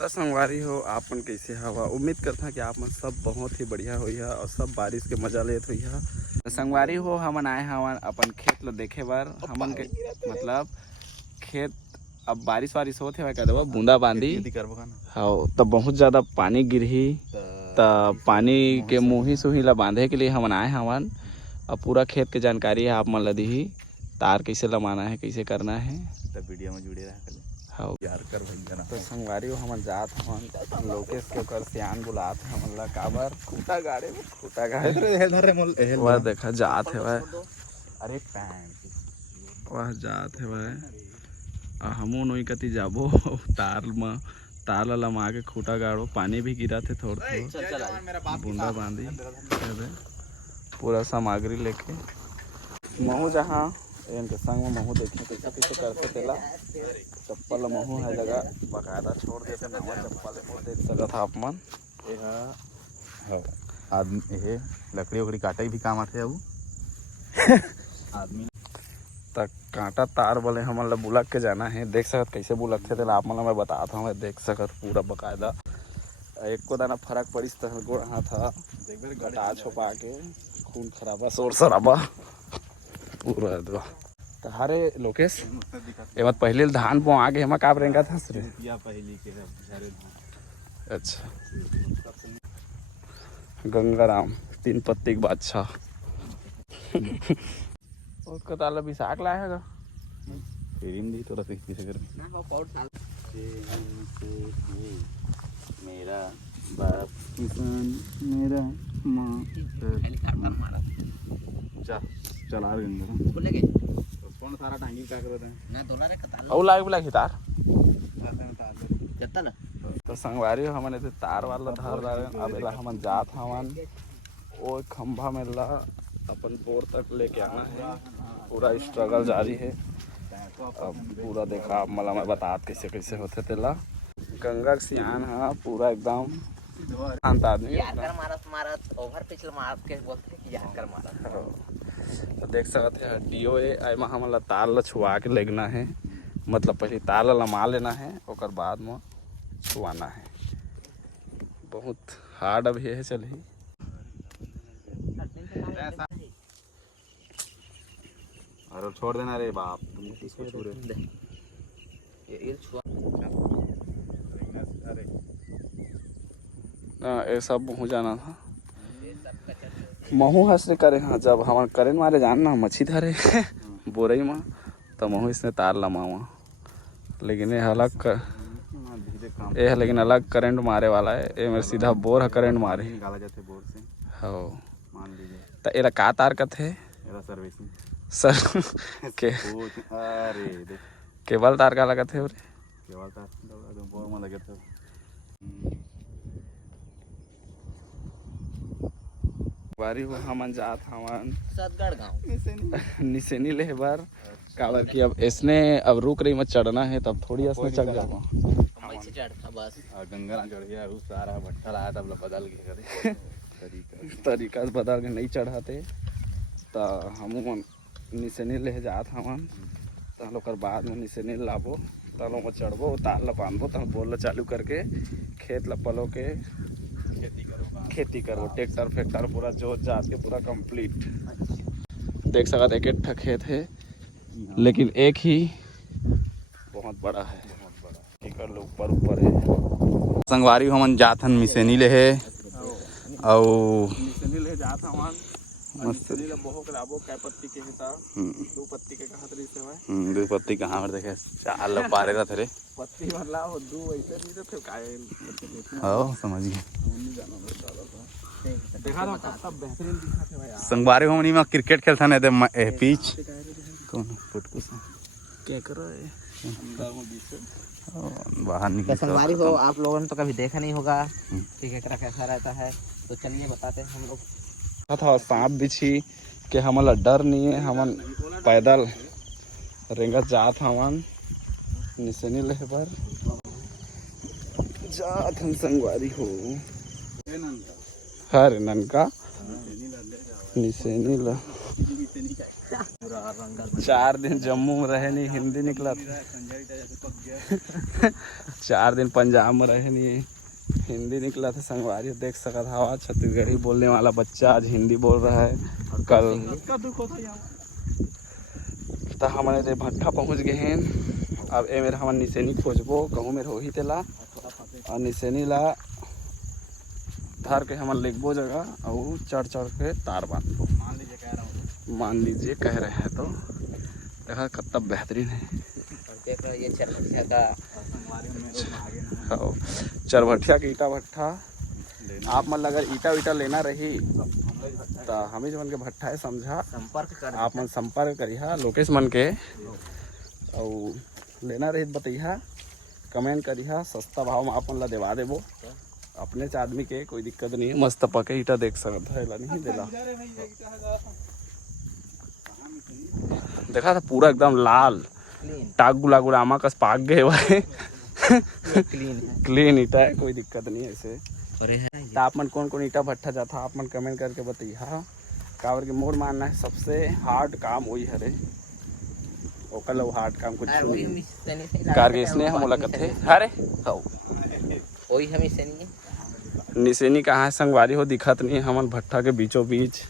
तो संगवारी हो आपन कैसे हवा। उम्मीद करता कि आप मन सब बहुत ही बढ़िया हुई है और सब बारिश के मजा लेत हुई है। संगवारी हो हमन आए हवन अपन खेत ला देखे बार। हमन के मतलब खेत अब बारिश वारिश होते हुए कदवा बूंदा बांदी हाँ तब बहुत ज़्यादा पानी गिरही तब पानी के मुँही सुही ला बांधे के लिए हमन आए हवन। अब पूरा खेत के जानकारी है आप मन ला दी। तार कैसे लमाना है कैसे करना है तब वीडियो में जुड़े रहा हाँ यार कर भैया तो संगवारी हमन जात हमन लोकेश के ओकर सियान बुलात है हमन ला काबर खूटा गाड़े में खूटा गाड़े वह देखा जात है वह अरे पैंट वह जात है वह हमू नोई कति जाबो तार ला लमा के खूटा गाड़ो। पानी भी गिरा थे थोड़ा बूंदा बांदी पूरा सामग्री लेके महू जहाँ इनके संग में महू देखे कैसे कैसे करते तेला चप्पल महू है जगह बकायदा छोड़ देते नवा चप्पल देख सकत आप मन। आदमी ये लकड़ी उकड़ी काटे भी काम आते अब आदमी तक कांटा तार बोले हमन ला बुलक के जाना है। देख सकत कैसे बुलक थे तेला आप मन ला मैं बताता हूँ। देख सकत पूरा बकायदा एक को दाना फर्क पड़िस तो गोड़ हाथ गटा छुपा के खून खराबा शोर शराबा पूरा दो तहारे लोकेश एमत पहले धान पो आगे हम का रेंगा था रे पहली के अच्छा गंगाराम 3 पत्ती के बादशाह उसका ताला बिसाक लाएगा फेरिन दी थोड़ा से कर मेरा बाप किसान मेरा माँ चला रहे कौन सारा टांगी क्या कर रहे हैं ना डॉलर है औ लाग बुला तार कितना ना तो संगवारी हमन ऐसे तार वाला धर रहे अबेला हमन जात हवन ओ खंभा में ला अपन बोर तक लेके आना है। पूरा स्ट्रगल जारी है। अब पूरा देखा मला मैं बतात कैसे कैसे होते तेला गंगा के सियान है पूरा एकदम शांत आदमी यार कर मारत ओवर पिछल मारत के बोलते कि यार कर मारत तो देख सकते हैं डीओ आई में हमला तार ला छुआ के लेगना है। मतलब पहले तार ला लमा लेना है ओकर बाद में छुआना है। बहुत हार्ड अभी है चली अरे छोड़ देना रे बाप तुम किसको छोड़ रहे ये छुआ ये सब हो जाना था महू हंसने करे हाँ जब हम करेंट मारे जानना मच्छी धरे बोरई में तो महू इसने तार लमावा लेकिन ये लेकिन अलग करंट मारे वाला है। ये मेरे सीधा बोर है करंट मारे निकाला जाते बोर से हो मान लीजिए तो एला का तार का थे मेरा सर्विसिंग सर के अरे केबल तार का लगा थे केवल तार बोर में लगे थे बारी हो हमन जात हवन सतगढ़ गांव निसेनी ले बार काबर की अब इसने अब रुक रही मत चढ़ना है तब थोड़ी इसने चढ़ जाओ हम ऐसे चढ़ता बस गंगा चढ़ गया उस सारा भट्टा लाया तब बदल के करे तरीका से बदल के नहीं चढ़ाते तो हम निसेनी ले जात हवन तो लोग बाद में निसेनी लाबो तलो में चढ़बो तार ला बांधबो तो बोल चालू करके खेत ला पलो के खेती करो ट्रैक्टर फैक्टर पूरा जोत जात के पूरा कंप्लीट देख सकते एक एक खेत है लेकिन एक ही बहुत बड़ा है कर लो ऊपर ऊपर है। संगवारी हमन जाथन मिसेनी ले है और निसेनी ले जात हवन निसेनी ले बहु के लाबो कै पत्ती के हिता 2 पत्ती के कहत रही से भाई 2 पत्ती कहां पर देखे चाल लो पारे रथ रे पत्ती वाला हो 2 ऐसे नहीं तो काय हां समझ गए देखा था सब बेहतरीन दिखा थे भाई। संगवारी हमनी में क्रिकेट खेलता ने दे पिच कौन फुटकुस क्या कर रहा है अंदर में बीच बाहर निकल संगवारी हो आप लोगों ने तो कभी देखा नहीं होगा कि केकरा कैसा रहता है तो चलिए बताते हैं हम लोग था सांप बिछी के हमला डर नहीं है। हमन पैदल रेंगा जात हवन निसेनी ले पर जात हम संगवारी हो हर ननका निसेनी ला 4 दिन जम्मू में रहे नहीं, हिंदी निकला था। 4 दिन पंजाब में रहे नहीं, हिंदी निकला था। संगवारी देख सका था, आज छत्तीसगढ़ी बोलने वाला बच्चा आज हिंदी बोल रहा है। कल तो हमारे दे भट्ठा पहुँच गए हैं। अब ए मेरा हमारे निसेनी खोजबो, कहूँ मेरे हो ही तेला और निसेनी ला धर के हम लिखबो जगह और चढ़ के तार बांधबो। मान लीजिए कह रहे हैं तो देखा कितना बेहतरीन है। ये चरभटिया का चरभटिया के ईटा भट्ठा। आप मतलब अगर ईटा वीटा लेना रही तो हमें जो मन के भट्ठा है समझा, संपर्क कर आप मन संपर्क करिहा लोकेश मन के और लेना रही बतैहा, कमेंट करिहा, सस्ता भाव में आप मन ला देवा देबो। अपने च आदमी के कोई दिक्कत नहीं है। मस्त पके ईटा देख सकता है, नहीं देला देखा था पूरा एकदम लाल टाक गुलामा कस पाक गए हुए। क्लीन ईटा है, कोई दिक्कत नहीं है ऐसे। तो आप मन कौन ईटा भट्ठा जाता आप मन कमेंट करके बताइए। काबर के मोर मानना है सबसे हार्ड काम वही हरे, ओकर लो हार्ड काम कुछ नहीं कार के इसने हम मुलाकात है। अरे हाउ वही हम इसे नहीं निसेनी कहाँ है संगवारी हो, दिखत नहीं हमन भट्ठा के बीचों बीच।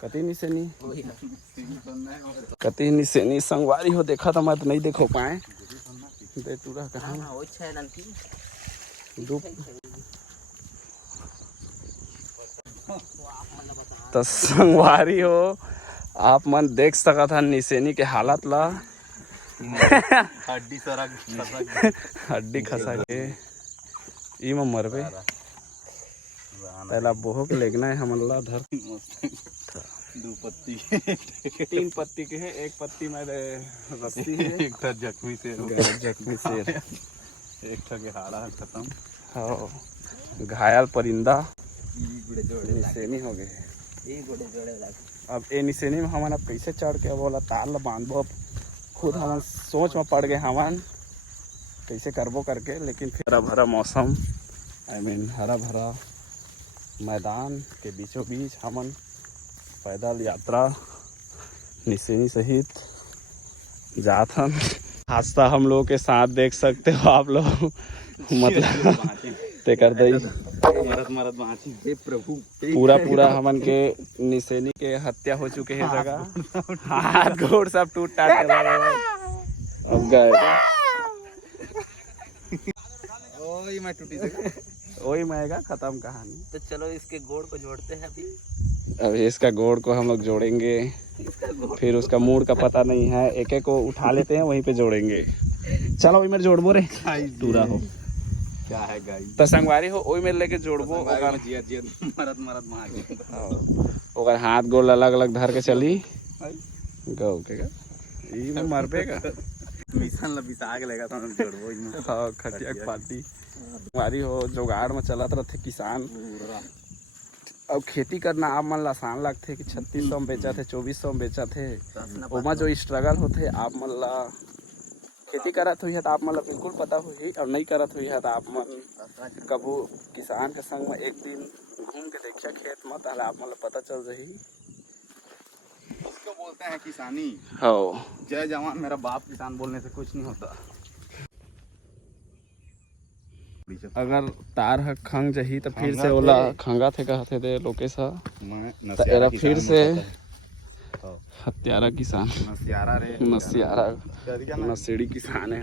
कति निसेनी कति निसेनी संगवारी हो, देखा था मैं तो नहीं देखो पाए। दे टूरा कहाँ तो संगवारी हो आप मन देख सका था निसेनी के हालत ला। हड्डी खसा के ई में मरबे पहला बोहो के लेगना है हमन ला धर। 2 पत्ती 3 पत्ती के है, 1 पत्ती में रस्सी है, एक था जख्मी शेर, एक था के हाड़ा खत्म। हाँ घायल परिंदा निसेनी हो गए। अब ए निसेनी में हमन अब कैसे चढ़ के बोला तार ला बांधबो, खुद हमन सोच में पड़ गए हमन कैसे करबो करके। लेकिन फिर हरा भरा मौसम हरा भरा मैदान के बीचों बीच हमन पैदल यात्रा निसेनी सहित जात हम। हादसा हम लोग के साथ देख सकते हो आप लोग। मतलब ते कर दई पूरा हमन के निसेनी के हत्या हो चुके हैं जगह, हाथ गोड़ सब टूट टाट चला गया। अब गए वही मैगा खत्म कहानी। तो चलो इसके गोड़ को जोड़ते हैं अभी। अब इसका गोड़ को हम लोग जोड़ेंगे, फिर उसका मूड का पता नहीं है, एक एक को उठा लेते हैं वहीं पे जोड़ेंगे। चलो वही मेरे जोड़बो रे पूरा हो क्या है गाई तो संगवारी हो वही मेरे लेके जोड़बो। ओकर हाथ गोड़ अलग अलग धर के चली गौ के ई में मरबेगा मिशन ला बिसा के लेगा तो हम जोड़बो इनमें। हां खटिया के पार्टी संगवारी हो जोगाड़ में चलत रहते किसान। अब खेती करना आप मन ला आसान लगते कि 3600 में बेचा थे, 2400 में बेचा थे। ओमा जो स्ट्रगल होते आप मन ला खेती करत हुई है तो आप मन ला बिल्कुल पता हुई, और नहीं करत हुई है तो आप मन कबू किसान के संग में एक दिन घूम के देखिए खेत में, तो आप मन ला पता चल रही। इसको बोलते हैं किसानी। हो जय जवान मेरा बाप किसान बोलने से कुछ नहीं होता। अगर तार ह खंग जही तो फिर से ओला खंगा थे कहते थे लोकेश तो एरा फिर से हत्यारा किसान नसियारा नसेड़ी किसान है।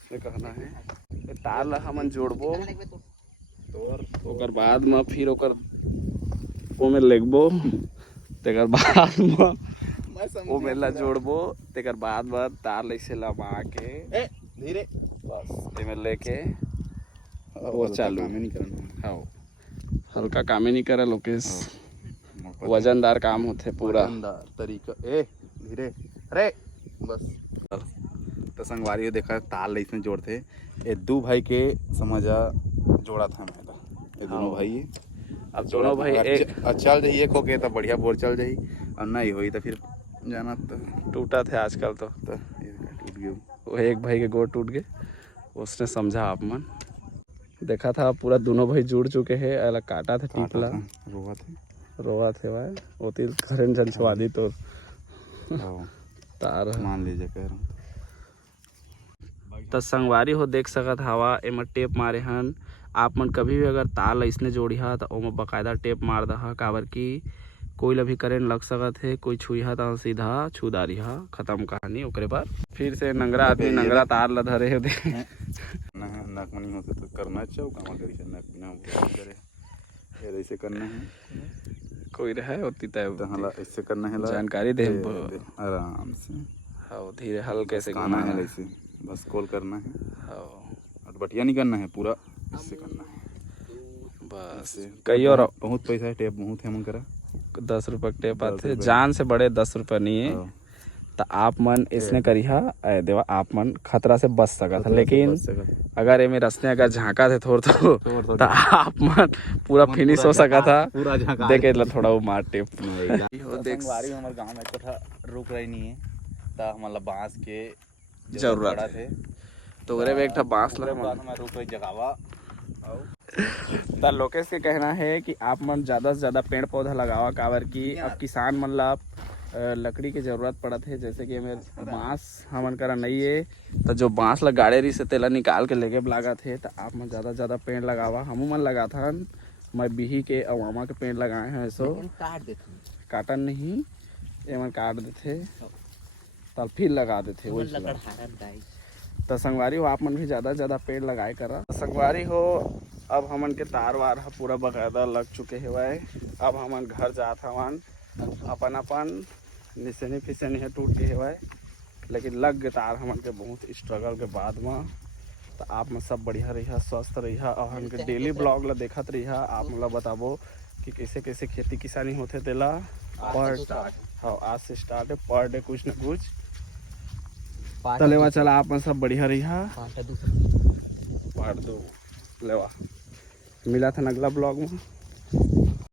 से कहना है तार ला हमन जोड़बो ओकर बाद में फिर ओकर ओमे लेगबो, तेकर बाद में ओ मेला जोड़बो, तेकर बाद में तार लैसे लमा के धीरे बस एमे लेके वो चालू नहीं करना। हाँ हल्का काम ही नहीं करे लोकेश, वजनदार काम होते पूरा तरीका। ए धीरे अरे बस। तो संगवारी हो देखा ताल इसमें जोड़ते ये 2 भाई के समझा जोड़ा था मेरा ये दोनों भाई। अब दोनों भाई एक चल जाइए एक हो गए तो बढ़िया बोर चल जाई, और नहीं हुई तो फिर जाना तो टूटा थे आजकल तो टूट गया। वो एक भाई के गोड़ टूट गए, उसने समझा आप मन देखा था पूरा दोनों भाई जुड़ चुके हैं। अलग काटा था टीपला रोवा थे रोवा थे भाई वो तिल खरन जन छवादी तो हाँ, तार ह। मान लीजिए कह रहा हूँ। त संगवारी हो देख सकत हवा एमा टेप मारे हन। आप मन कभी भी अगर तार ला इसने जोड़ी हा तो ओमा बकायदा टेप मार दहा, काबर की कोई ला भी करेंट लग सकत है, कोई छुईहा तो सीधा छुदारी हा, खत्म कहानी ओकरे बाद। फिर से नंगरा आदमी नंगरा तार ला धरे हे दे। नक नहीं होते तो करना अच्छा हो, काम करी से नक बिना करे ये ऐसे करना है। कोई रहे होती तय तो हाला ऐसे करना है, जानकारी दे आराम से। हाँ धीरे हल्के से खाना है ऐसे, बस कॉल करना है। हाँ, और बटिया नहीं करना है, पूरा इससे करना है बस। इससे। कई और बहुत पैसा है, टेप बहुत है मन करा 10 रुपये टेप आते, जान से बड़े 10 रुपये नहीं है। तो आप मन इसने करिहा देवा, आप मन खतरा से बच सकत है। लेकिन अगर एमे रस्ते अगर झाँका थे थोड़ तो आप मन पूरा फिनिश हो सका था। पूरा झाँका देखे ला थोड़ा वो मार टेप देख संगवारी हमारे गांव में कोठा रुक रही नहीं है, तो हमारा बांस के जरूरत है। तो ओरे में एक ठा बांस लगा मैं रुक रही जगावा। तो लोकेश के कहना है कि आप मन ज़्यादा से ज़्यादा पेड़ पौधा लगावा, काबर की अब किसान मन ला लकड़ी की जरूरत पड़त है। जैसे कि मेरे बांस हमन करा नहीं है, तो जो बांस ला गाड़े रही से तेला निकाल के लेके लागत है। तो आप मन ज़्यादा से ज़्यादा पेड़ लगावा। हमू मन लगा था, मैं बिही के अवामा के पेड़ लगाए हैं। ऐसो काट देते काटन नहीं, एमन काट देते तब फिर लगा देते वही। तो संगवारी हो आप मन भी ज़्यादा से ज़्यादा पेड़ लगाए करा। संगवारी हो अब हमन के तार वार पूरा बकायदा लग चुके हेवाय। अब हमन घर जात हवन, अपन अपन निसनी फिसनी है टूट के हेवाय, लेकिन लग गए तार हमन के बहुत स्ट्रगल के बाद में। तो आप में सब बढ़िया रही, स्वस्थ रही, और हम के डेली ब्लॉग ला देखत रही। आप मतलब बताबो कि कैसे कैसे खेती किसानी होते तेला पर। हाँ आज से स्टार्ट है, पर डे कुछ न कुछ तलेवा चला। आप में सब बढ़िया रही, पार्ट 2 लेवा। मिला था अगला ब्लॉग में।